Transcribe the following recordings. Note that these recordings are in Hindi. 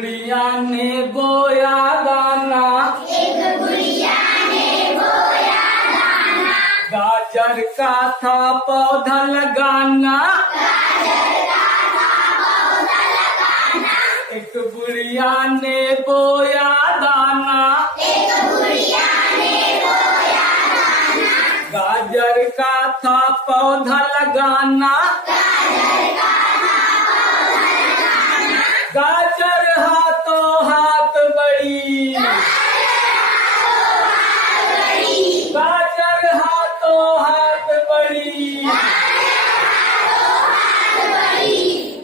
बुढ़िया ने बोया दाना, एक बुढ़िया ने बोया दाना, गाजर का था पौधा लगाना, गाजर का था पौधा लगाना, एक बुढ़िया ने बोया दाना, एक बुढ़िया ने बोया दाना, गाजर का था पौधा लगाना, गाजर का था पौधा लगाना, गाजर हाथों हाथ बड़ी, गाजर हाथों हाथ बड़ी,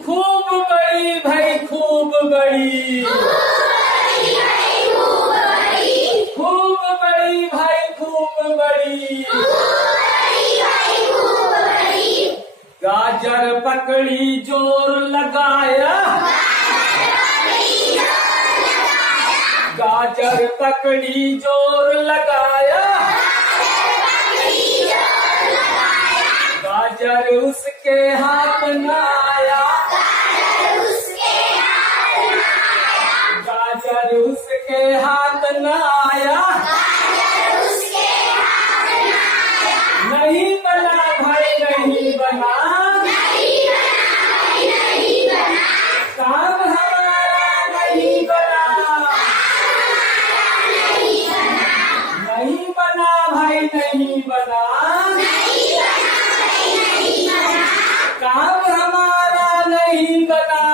खूब बड़ी भाई खूब बड़ी, खूब बड़ी भाई खूब बड़ी, गाजर पकड़ी जोर लगाया, गाजर पकड़ी जोर लगाया, गाजर उसके हाथ न आया, गाजर उसके हाथ न आया, नहीं बना भाई नहीं बना, काम हमारा नहीं बना, नहीं बना भाई नहीं बना, काम हमारा नहीं बना,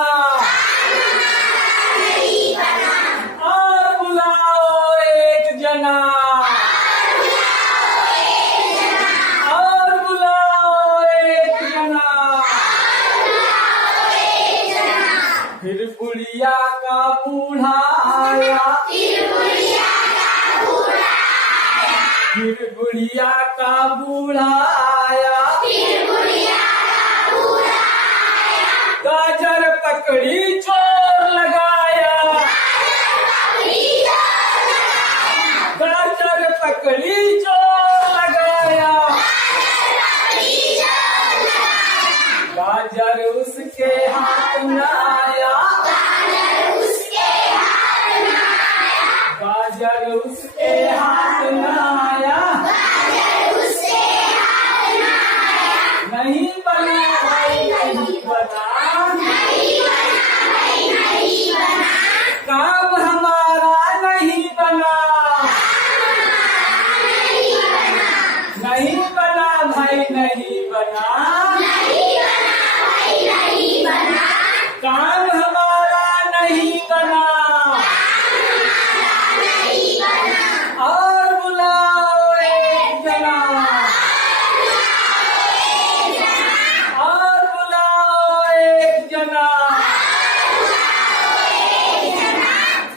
और बुलाओ एक जना, और बुलाओ एक जना, फिर बुढ़िया का बूढ़ा आया, फिर बुढ़िया का बूढ़ा आया, गाजर पकड़ी चोर लगाया, गाजर पकड़ी चोर लगाया, गाजर उसके हाथ न आया, गाजर उसके हाथ न आया, नहीं बना भाई नहीं बना, काम हमारा नहीं बना, नहीं बना भाई नहीं बना, काम हमारा नहीं बना, और बुलाओ एक जना, और बुलाओ एक जना,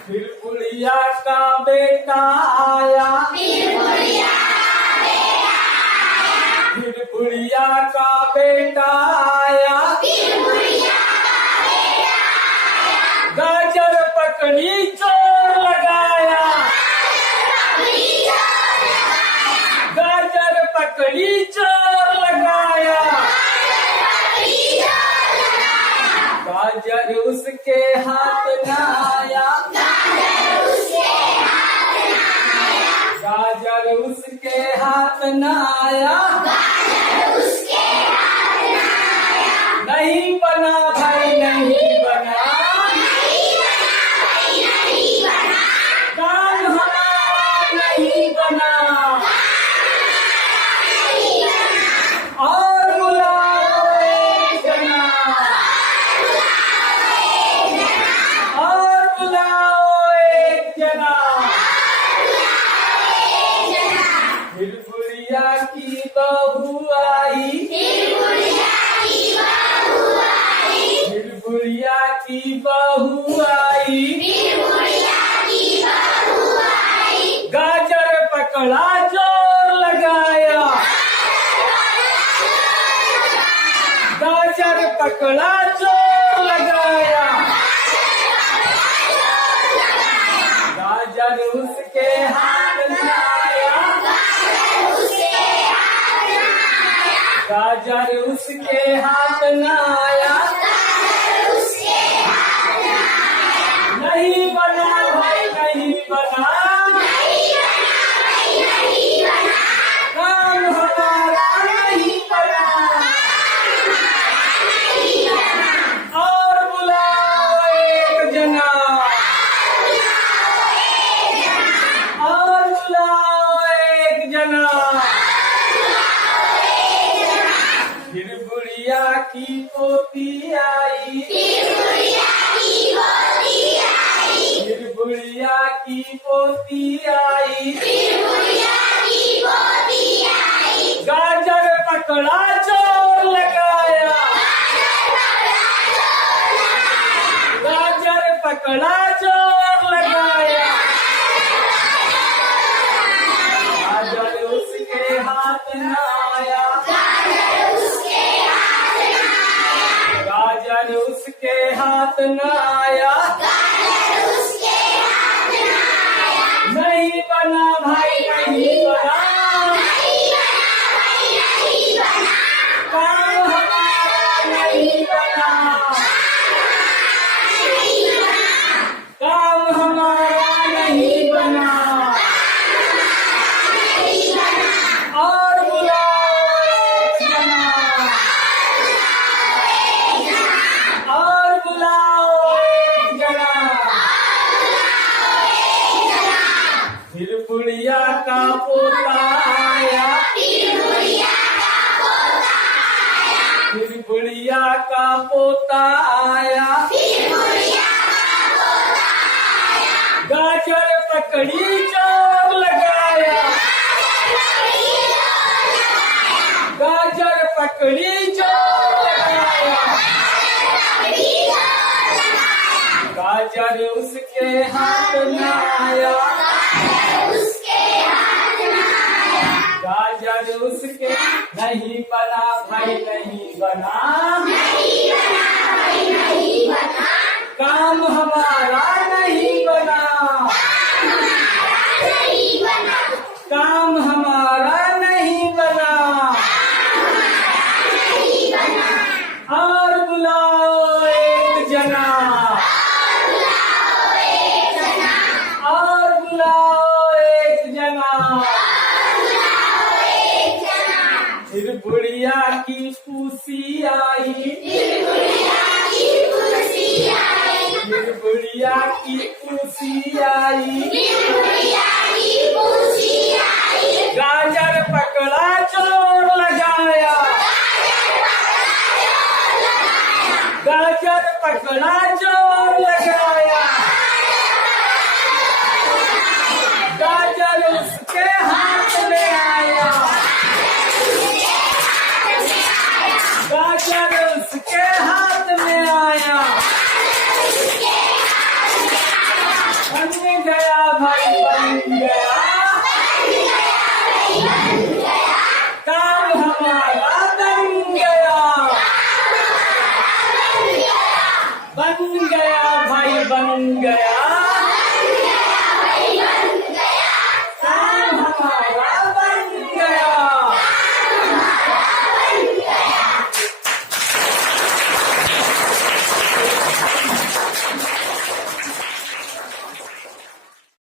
फिर बुढ़िया का बेटा आया, फिर बुढ़िया का बेटा आया, गाजर पकड़ी चोर लगाया, गाजर पकड़ी चोर लगाया, गाजर उसके हाथ न आया, गाजर उसके हाथ न आया, नहीं बना भाई नहीं बना, काम हमारा नहीं बना, और बुलाओ एक जना, और बुलाओ एक जना, फिर बुढ़िया की बहू आई, फिर बुढ़िया की बहू आई, गाजर पकड़ा जोर लगाया, गाजर पकड़ा जोर लगाया, गाजर उसके हाथ न आया, गाजर उसके हाथ न आया, नहीं बना भाई नहीं बना, काम हमारा नहीं बना, और बुलाओ एक जना, और बुलाओ एक जना। फिर बुढ़िया की पोती आई, फिर बुढ़िया की पोती आई, गाजर पकड़ा चोर लगाया, गाजर पकड़ा चोर लगाया, गाजर उसके हाथ न आया, गाजर उसके हाथ न आया, नहीं बना भाई नहीं बना, काम हमारा नहीं बना, काम हमारा नहीं बना, और बुलाओ एक जना, और बुलाओ एक जना। फिर बुढ़िया का पोता आया, फिर बुढ़िया का पोता आया, गाजर पकड़ी चोर लगाया, गाजर पकड़ी चोर लगाया, गाजर उसके हाथ न आया, गाजर उसके नहीं बना भाई नहीं बना, काम हमारा नहीं बना, काम हमारा नहीं बना, और बुलाओ एक जना, और बुलाओ एक जना। फिर बुढ़िया की पूसी आई, फिर बुढ़िया की पूसी आई, गाजर पकड़ा चोर लगाया, गाजर पकड़ा चोर लगाया, गाजर उसके हाथ में आया, गाजर उसके हाथ में आया, बन गया भाई बन गया, काम हमारा बन गया, बन गया भाई बन गया।